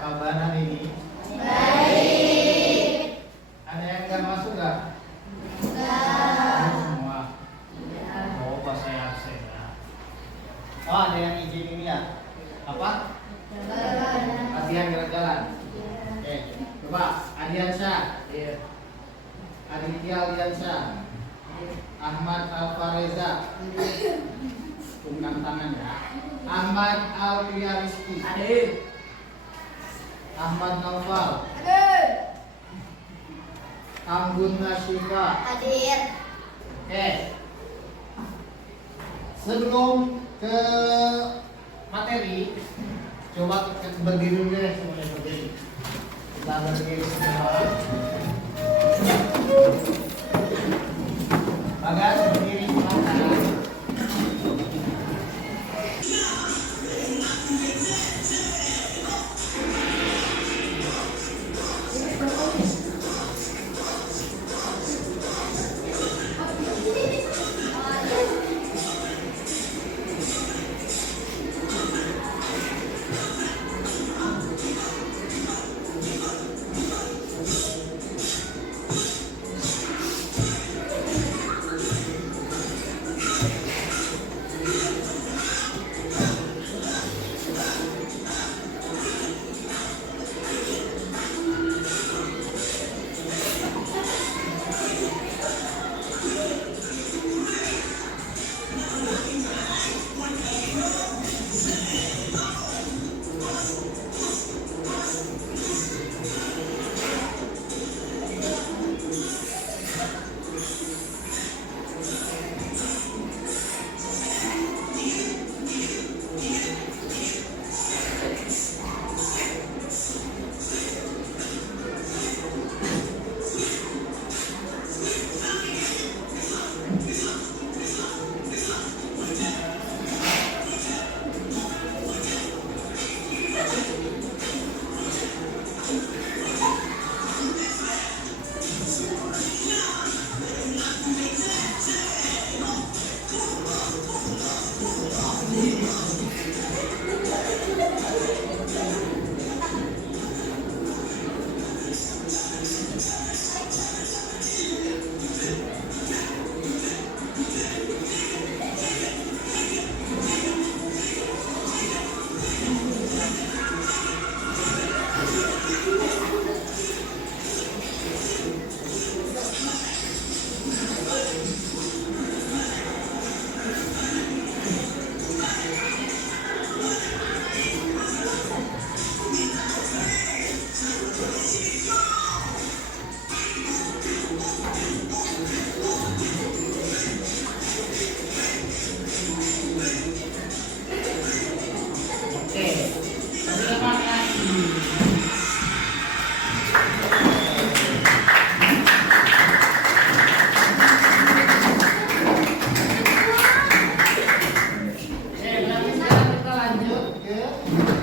kabar hari ini? Baik. Ada yang nggak masuk nggak? Enggak. Semua. Oh, pas saya absen ya. Oh, ada yang izin ini ya? Apa? Latihan jalan-jalan. Oke, coba Adiansyah. Iya. Aditya Adiansyah. Ahmad Alfareza. Tunggang tangan ya. Ahmad Alfiya Rizky. Adik. Ahmad Naufal. Hadir. Anggun Nasyifa. Hadir. Oke. Sebelum ke materi, coba berdiri dulu deh, semuanya berdiri. Kita berdiri semua. Bagas berdiri silakan. Oke. Terima kasih. Oke, berarti sekarang kita lanjut ke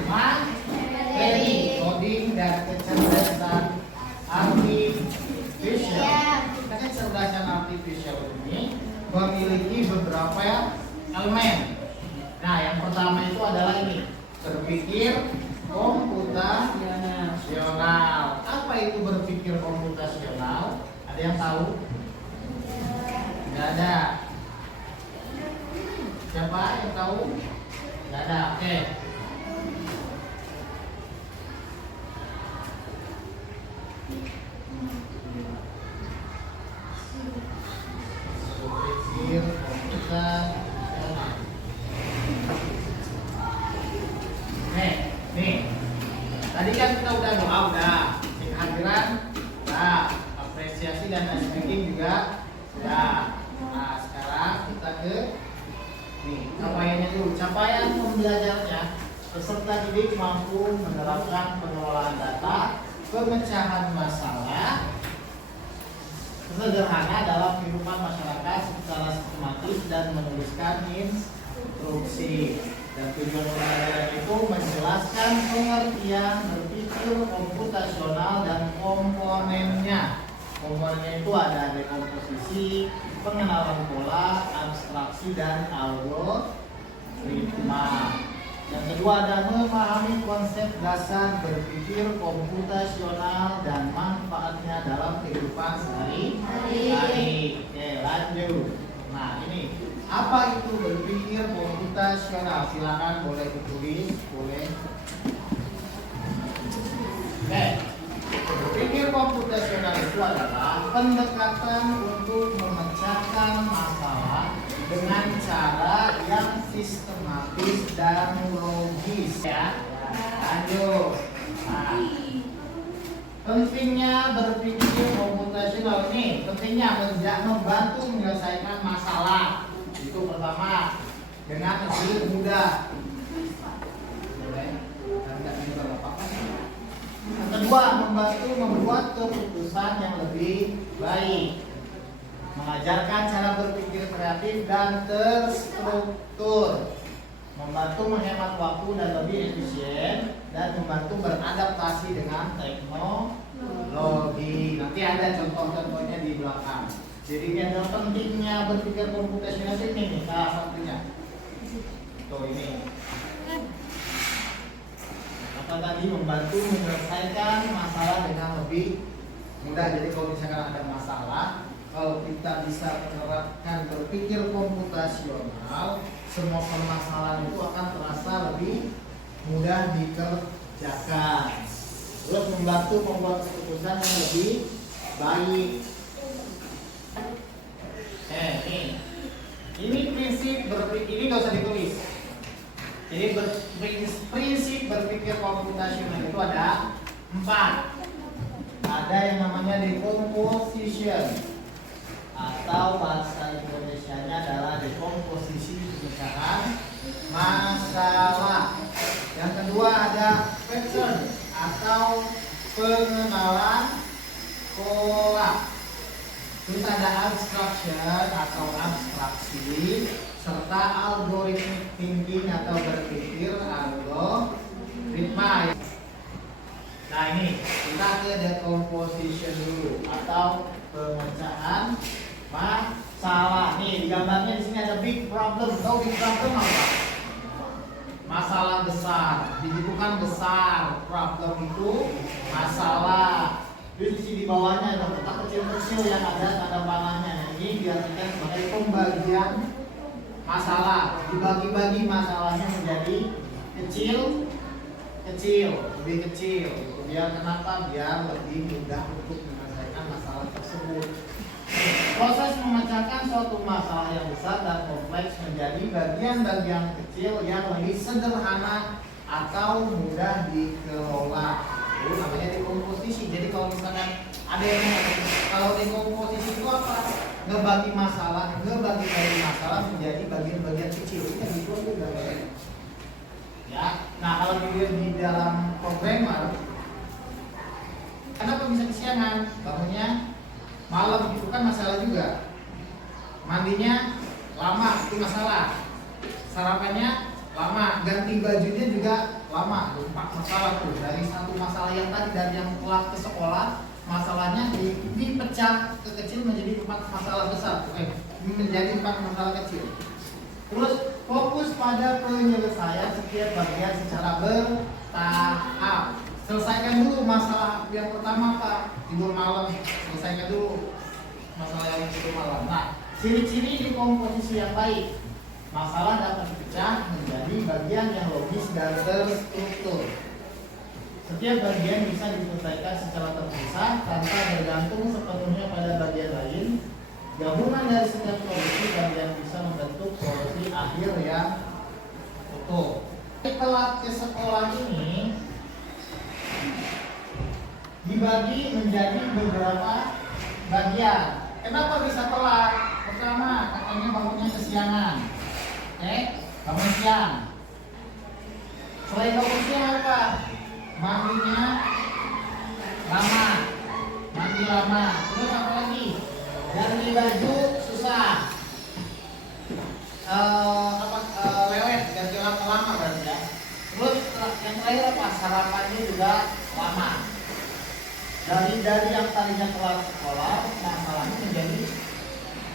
materi coding dan kecerdasan artificial. Kecerdasan artificial ini memiliki beberapa elemen. Nah, yang pertama itu adalah ini, berpikir komputasional. Apa itu berpikir komputasional? Ada yang tahu? Nggak ada. Siapa yang tahu? Nggak ada. Oke. Berpikir komputasional. Nih. Tadi kan kita udah doa, udah. Kehadiran, udah. Apresiasi dan speaking juga udah. Nah, sekarang kita ke capaiannya dulu. Capaian pembelajarannya, peserta didik mampu menerapkan pengelolaan data, pemecahan masalah sederhana dalam kehidupan masyarakat secara sistematis dan menuliskan instruksi. Dan tujuan pembelajaran itu menjelaskan pengertian berpikir komputasional dan komponennya. Komponennya itu ada dekomposisi, pengenalan pola, abstraksi, dan algoritma. Yang kedua ada memahami konsep dasar berpikir komputasional dan manfaatnya dalam kehidupan sehari-hari. Oke, lanjut. Nah, ini apa itu berpikir komputasional? Silakan boleh ditulis, boleh. Oke. Berpikir komputasional itu adalah pendekatan untuk memecahkan masalah dengan cara yang sistematis dan logis ya. Lanjut. Nah, pentingnya berpikir komputasional ini pentingnya membantu menyelesaikan masalah. Itu pertama dengan lebih mudah. Yang kedua, membantu membuat keputusan yang lebih baik. Mengajarkan cara berpikir kreatif dan terstruktur. Membantu menghemat waktu dan lebih efisien dan membantu beradaptasi dengan teknologi. Nanti ada contoh-contohnya di belakang. Jadi yang pentingnya berpikir komputasional ini nih salah satunya. Tuh ini. Apa tadi? Membantu menyelesaikan masalah dengan lebih mudah. Jadi kalau misalkan ada masalah, kalau kita bisa menerapkan berpikir komputasional, semua permasalahan itu akan terasa lebih mudah dikerjakan. Terus membantu membuat keputusan yang lebih baik. Ini prinsip berpikir, ini nggak usah ditulis. Jadi prinsip berpikir komputasional itu ada 4. Ada yang namanya decomposition, atau bahasa Indonesianya adalah dekomposisi pemecahan masalah. Yang kedua ada pattern atau pengenalan pola. Terus ada abstraction atau abstraksi, serta algorithmic thinking atau berpikir algoritma. Nah ini kita ke decomposition dulu atau pemecahan masalah. Nih gambarnya di sini ada big problem. Tahu big problem apa? Masalah besar. Dibutuhkan besar. Problem itu masalah. Terus di sini bawahnya ada kotak kecil-kecil yang ada tanda panahnya. Nah, ini diartikan sebagai pembagian masalah. Dibagi-bagi masalahnya menjadi kecil, lebih kecil. Biar kenapa? Biar lebih mudah untuk menyelesaikan masalah tersebut. Proses memecahkan suatu masalah yang besar dan kompleks menjadi bagian-bagian kecil yang lebih sederhana atau mudah dikelola. Itu namanya dekomposisi. Jadi kalau misalkan ada yang kalau dekomposisi itu apa? Ngebagi masalah menjadi bagian-bagian kecil. Ini gitu juga. Ya. Nah, kalau dilihat di dalam programmer, kenapa bisa kesiangan? Bangunnya malam, itu kan masalah juga. Mandinya lama, itu masalah. Sarapannya lama, ganti bajunya juga lama. 4 masalah tuh. Dari satu masalah yang tadi, dari yang telat ke sekolah, masalahnya dipecah ke kecil menjadi 4 masalah besar. Menjadi 4 masalah kecil. Terus fokus pada penyelesaian setiap bagian secara bertahap. Selesaikan dulu masalah yang pertama, Pak. Tidur malam, selesaikan dulu masalah yang tidur malam. Nah, ciri-ciri dekomposisi yang baik. Masalah dapat dipecah menjadi bagian yang logis dan terstruktur. Setiap bagian bisa diselesaikan secara terpisah tanpa bergantung sepenuhnya pada bagian lain. Gabungan dari setiap solusi bagian bisa membentuk solusi akhir yang utuh. Telat ke sekolah ini dibagi menjadi beberapa bagian. Kenapa bisa telat? Pertama, katanya bangunnya kesiangan. Bangun siang. Selain bangun siang apa? Mandinya lama. Mandi lama. Terus apa lagi? Ganti baju susah. Lewet, ganti lama berarti ya. Terus yang terakhir apa? Sarapannya juga lama. Dari yang tadinya telat sekolah, masalahnya menjadi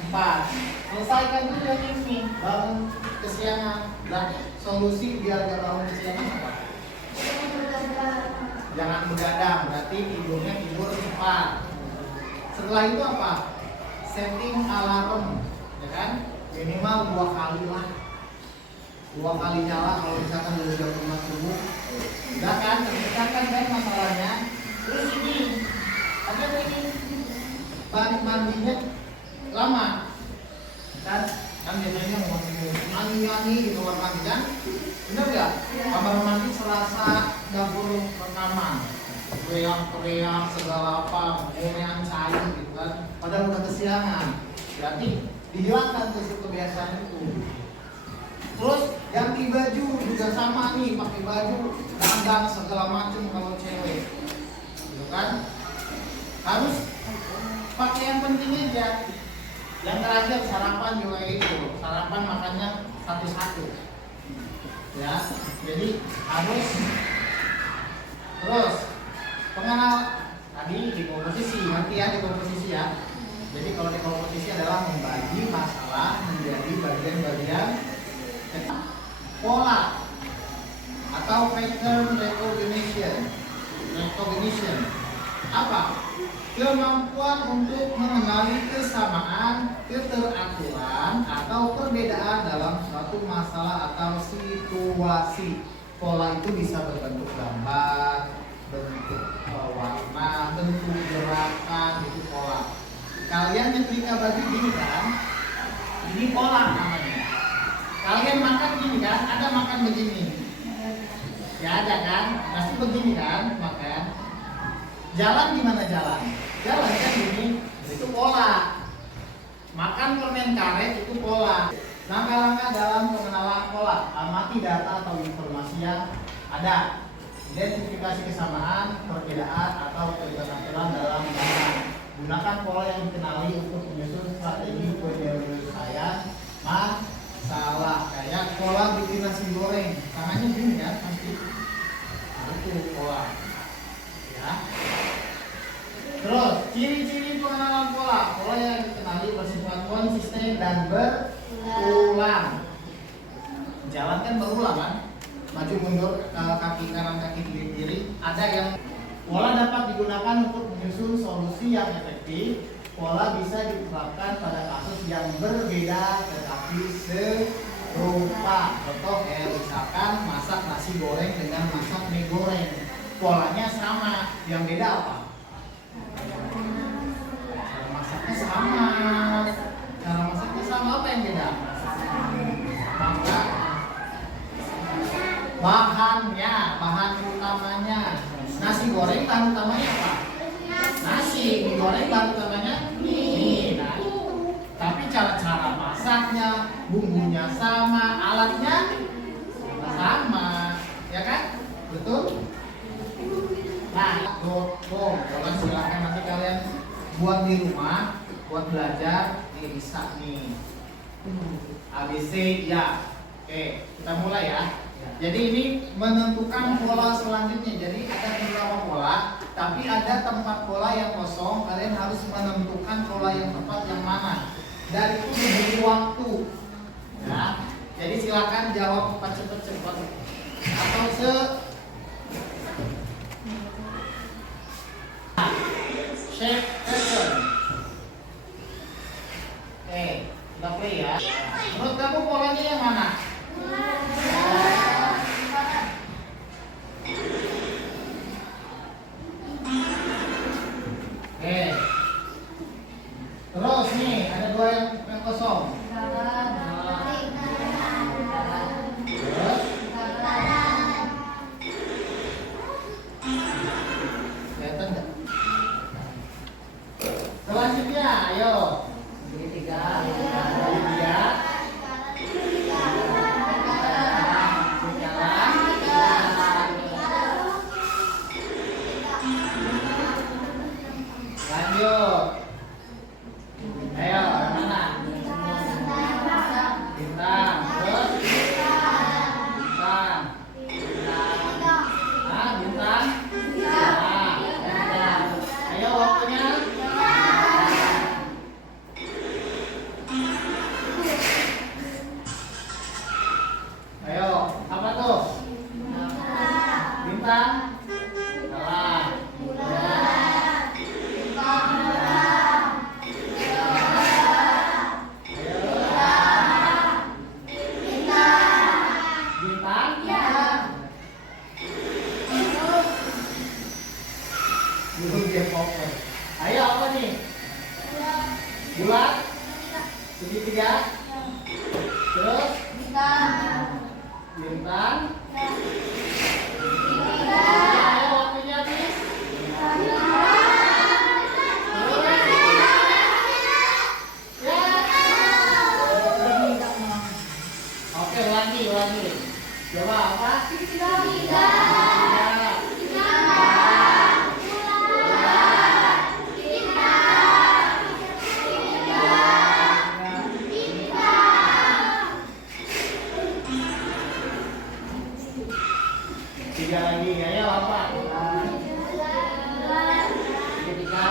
4. Selesaikan dulu yang ini, bangun kesiangan. Berarti solusi biar gak bangun kesiangan apa? Jangan begadang, berarti tidurnya tidur cepat. Setelah itu apa? Setting alarm, ya kan? Minimal 2 kali lah. 2 kali nyala kalau misalkan udah jam 5 subuh. Udah kan, terpecahkan kan masalahnya. Terus ini, ada ini balik mandinya lama, kan biasanya mau mandi di kamar mandi kan, bener gak? Kamar mandi serasa dapur rekaman, teriak segala apa, ngomean cair gitu kan, padahal udah kesiangan, berarti dihilangkan tuh kebiasaan itu. Terus ganti baju juga sama nih, pakai baju dandan segala macam kalau cewek, gitu kan? Harus pakai yang penting aja. Yang terakhir sarapan juga itu, sarapan makannya satu-satu, ya. Jadi harus terus pengenal tadi di komposisi, nanti ya di komposisi ya. Jadi kalau di komposisi adalah membagi masalah menjadi bagian-bagian pola atau pattern recognition. Apa? Kemampuan untuk mengenali kesamaan, keteraturan, atau perbedaan dalam suatu masalah atau situasi. Pola itu bisa berbentuk gambar, bentuk warna, bentuk gerakan, itu pola. Kalian nyetrika baju gini kan? Ini pola namanya. Kalian makan gini kan? Ada makan begini. Ya ada kan? Pasti begini kan? Makan. Jalan gimana jalan? Jalan kan gini, itu pola. Makan permen karet itu pola. Langkah-langkah dalam pengenalan pola, amati data atau informasi yang ada. Identifikasi kesamaan, perbedaan atau keteraturan dalam data. Gunakan pola yang dikenali untuk menyusun strategi penyelesaian masalah. Kayak pola bikin nasi goreng, tangannya gini kan pasti. Itu pola. Ya. Terus ciri-ciri pengenalan pola yang dikenali bersifat konsisten dan berulang. Jalan kan berulang kan, maju mundur, kaki kanan kaki kiri. Ada yang pola dapat digunakan untuk menyusun solusi yang efektif. Pola bisa diterapkan pada kasus yang berbeda tetapi serupa. Contoh kayak misalkan masak nasi goreng dengan masak mie goreng, polanya sama, yang beda apa? Cara masaknya sama, apa yang beda? Maka bahan utamanya. Nasi goreng bahan utamanya apa? Nasi, mie goreng bahan utamanya mie. Nah, tapi cara masaknya, bumbunya sama, alatnya sama, ya kan? Betul? Nah, kalau silakan nanti kalian buat di rumah, buat belajar, ini bisa nih. ABC ya. Oke, kita mulai ya. Jadi ini menentukan pola selanjutnya. Jadi ada beberapa pola, tapi ada tempat pola yang kosong. Kalian harus menentukan pola yang tepat yang mana. Dan itu diberi waktu. Ya. Jadi silakan jawab cepat. Atau shape pattern. Oke, kita play ya. Menurut kamu polanya yang mana? Oke. Terus nih ada 2 yang kosong. Terus kelihatan nggak? Dulu dia popcorn. Ayo apa nih? Bulat? Segitiga? Terus? Bintang? Ayo waktunya habis. Ya. Oke, ulangi. Coba apa? Tiga. Tiga lagi, ayo apa? Segitiga.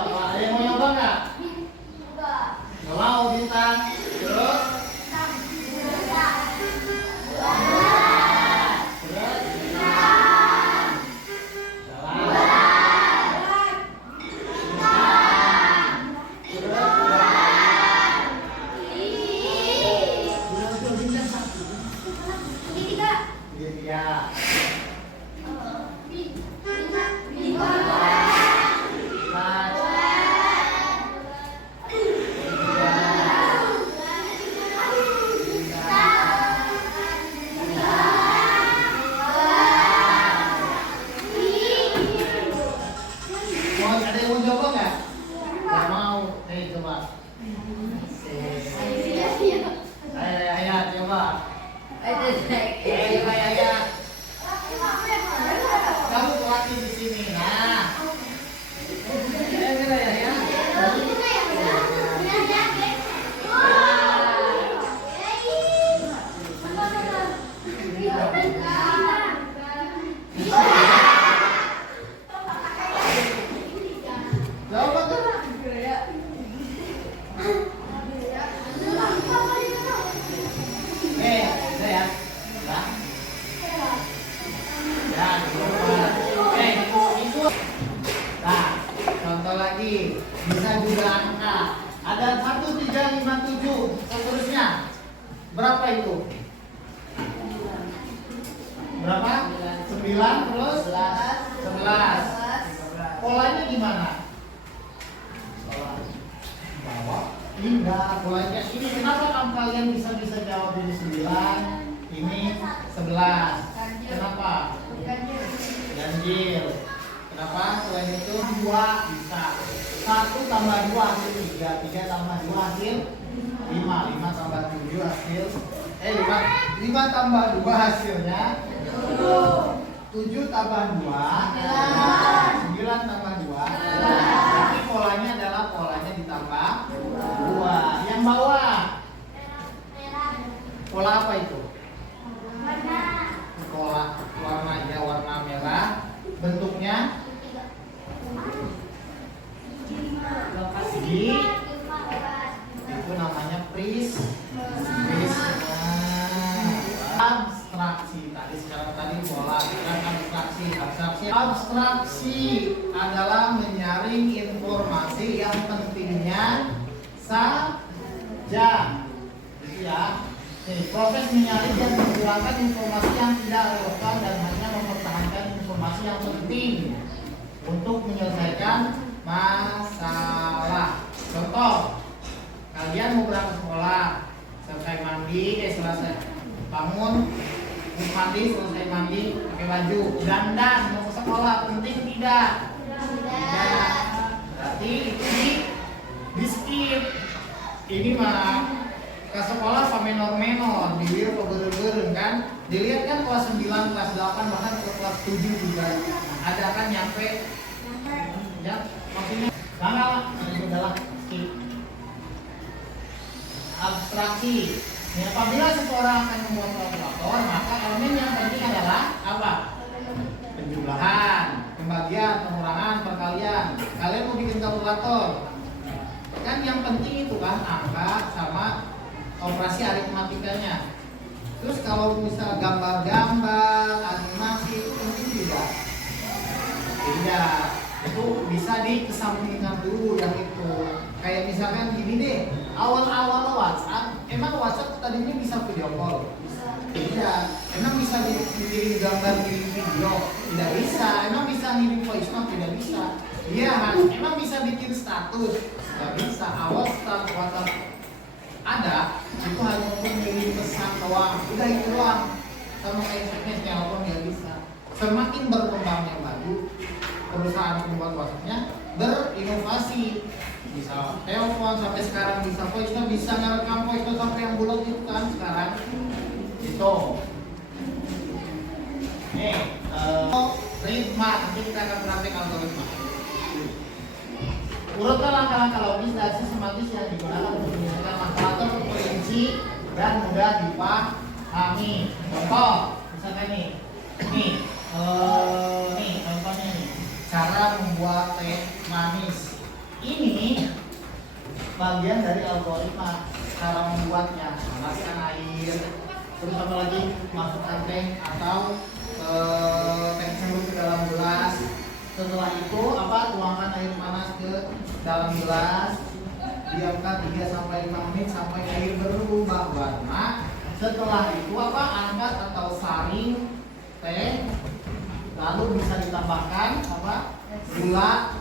Ada yang mau nyoba nggak? Nggak mau bintang. Terus? Segitiga. Ada yang mau coba nggak? Nggak mau. Coba. Ayo, coba. Ayo. Kamu pelatih di sini. Nah. Ya. Coba tuh. Udah ya. Udah. Ya, coba. Ikut. Nah, contoh lagi. Bisa juga angka. Ada 1, 3, 5, 7. Seterusnya. Berapa itu? Berapa? 9 terus? 11. Polanya gimana? Bawah. Indah, polanya ini kenapa kalian bisa jawab ini 9, ini 11? Kenapa? Ganjil. Kenapa? Selain itu 2 bisa. 1 tambah 2 hasil 3, 3 tambah 2 hasil 5, 5 tambah 7 hasil 5 tambah 2 hasilnya 7 tambah 2 9 tambah 2. Tapi polanya adalah polanya ditambah 2. Yang bawah pola apa itu? Pola warna merah. Bentuknya segi. Itu namanya prisma. Abstraksi tadi pola, sekarang abstraksi adalah menyaring informasi yang pentingnya saja, gitu ya. Proses menyaring dan menghilangkan informasi yang tidak relevan dan hanya mempertahankan informasi yang penting untuk menyelesaikan masalah. Contoh, kalian mau berangkat sekolah, selesai bangun, mandi, selesai mandi, pakai baju, dandan, mau ke sekolah, penting tidak? Tidak. Berarti itu di skip. Ini mah ke sekolah sampai menor, diwir bereng kan? Dilihat kan kelas 9, kelas 8, bahkan ke kelas 7 juga. Ada kan nyampe? Ya, maksudnya udahlah skip. Abstraksi. Ya, apabila seseorang akan membuat kalkulator, maka elemen yang penting adalah apa? Penjumlahan, pembagian, pengurangan, perkalian. Kalian mau bikin kalkulator, kan yang penting itu kan angka sama operasi aritmatikanya. Terus kalau misal gambar-gambar, animasi itu dikesampingkan dulu yang itu. Kayak misalkan gini deh, awal-awal WhatsApp, emang WhatsApp tadinya bisa video call? Tidak. Emang bisa dikirim gambar, kirim video? Tidak bisa. Emang bisa ngirim voice note? Tidak bisa. Iya, emang bisa bikin status? Tidak bisa. Awal status WhatsApp ada, itu hanya untuk mengirim pesan doang. Udah itu doang. Sama kayak SMS, telepon nggak bisa. Semakin berkembangnya maju, perusahaan pembuat WhatsApp-nya berinovasi. Bisa telepon sampai sekarang, bisa voice note, bisa ngerekam voice note sampai yang bulat itu kan sekarang. Itu. Nih, ritma, nanti kita akan praktek algoritma. Urutkan langkah-langkah logis dan sistematis yang digunakan untuk menyelesaikan masalah terperinci dan mudah dipahami. Contoh, misalkan nih contohnya nih, cara membuat teh manis. Ini bagian dari algoritma, cara membuatnya. Panaskan air, terus apa lagi? Masukkan teh atau teh celup ke dalam gelas. Setelah itu tuangkan air panas ke dalam gelas, diamkan 3-5 menit sampai air berubah warna. Setelah itu angkat atau saring teh, lalu bisa ditambahkan gula,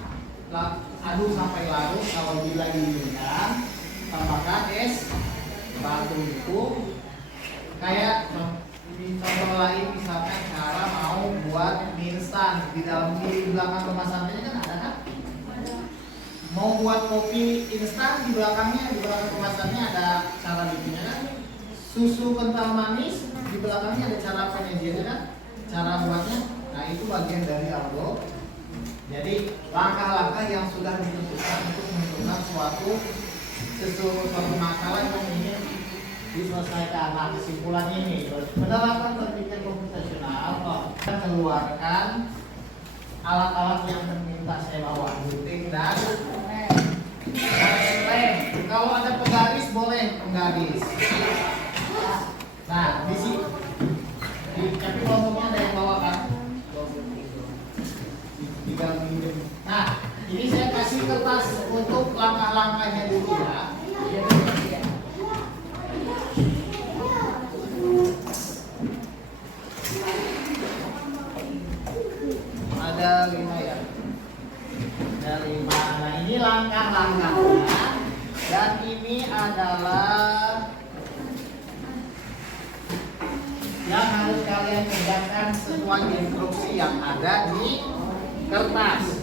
aduk sampai larut. Kalau gula diinginkan, tambahkan es batu. Itu kayak contoh lain, misalkan cara mau buat mie instan, di belakang kemasannya kan ada kan? Mau buat kopi instan, di belakang kemasannya ada cara bikinnya kan? Susu kental manis, di belakangnya ada cara penyajiannya kan? Cara buatnya. Nah, itu bagian dari algo. Jadi langkah-langkah yang sudah ditentukan untuk menentukan suatu masalah yang ingin diselesaikan. Nah, kesimpulan ini menerapkan berpikir komputasional, keluarkan alat-alat yang meminta saya bawa, gunting dan lem. Kalau ada penggaris boleh penggaris. Nah, di sini tapi kelompoknya ada yang bawa kan? Nah, ini saya kasih kertas untuk langkah-langkahnya dulu ya. Ada 5 ya. Ada 5. Nah, ini langkah-langkahnya. Dan ini adalah yang harus kalian kerjakan sesuai instruksi yang ada di kertas.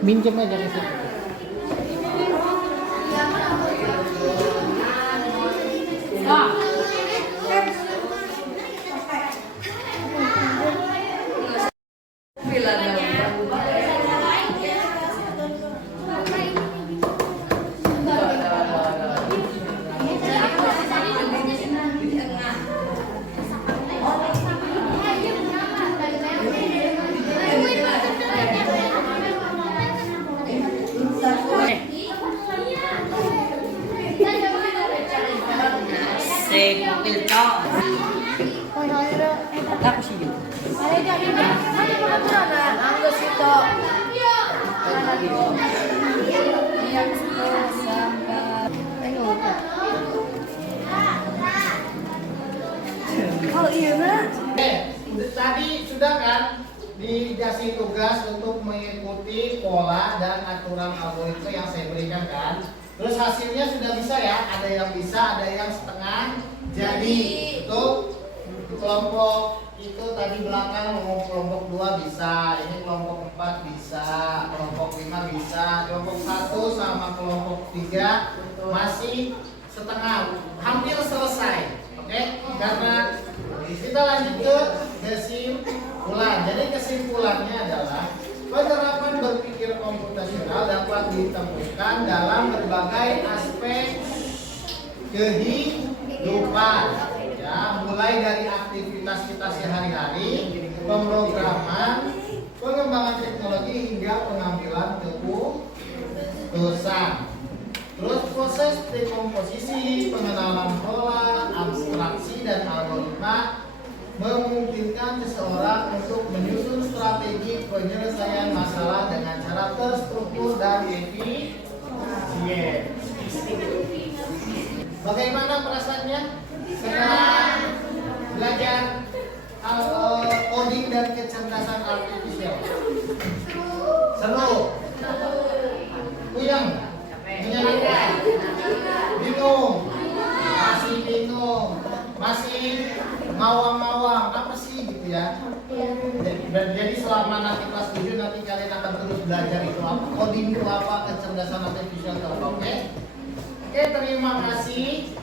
Minjem aja ke situ. Aku sih. Ada jadi mana peraturan anggus itu. Iya, sampai. Oh iya nak. Tadi sudah kan dikasih tugas untuk mengikuti pola dan aturan algoritma yang saya berikan kan. Terus hasilnya sudah bisa ya, ada yang bisa, ada yang setengah. Jadi itu kelompok itu tadi belakang mau kelompok 2 bisa, ini kelompok 4 bisa, kelompok 5 bisa, kelompok 1 sama kelompok 3 masih setengah, hampir selesai. Oke, karena kita lanjut ke kesimpulan. Jadi kesimpulannya adalah penerapan berpikir komputasional dapat ditemukan dalam berbagai aspek kehidupan. Ya, mulai dari aktivitas kita sehari-hari, pemrograman, pengembangan teknologi hingga pengambilan keputusan. Terus proses dekomposisi, pengenalan pola, abstraksi dan algoritma memungkinkan seseorang untuk menyusun strategi penyelesaian masalah dengan cara terstruktur dan efisien. Bagaimana perasaannya setelah belajar coding dan kecerdasan artifisial? Seru? Puyeng? Menyenangkan? Bingung? Masih bingung? Masih ngawang-ngawang? Apa sih gitu ya? Jadi selama nanti kelas 7 nanti kalian akan terus belajar itu apa? Coding itu apa? Kecerdasan artifisial itu apa? Oke? Oke, terima kasih.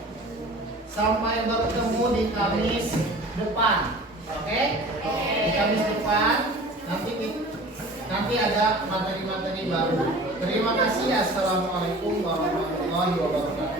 Sampai bertemu di Kamis depan. Oke? Di Kamis depan nanti ada materi-materi baru. Terima kasih. Assalamualaikum warahmatullahi wabarakatuh.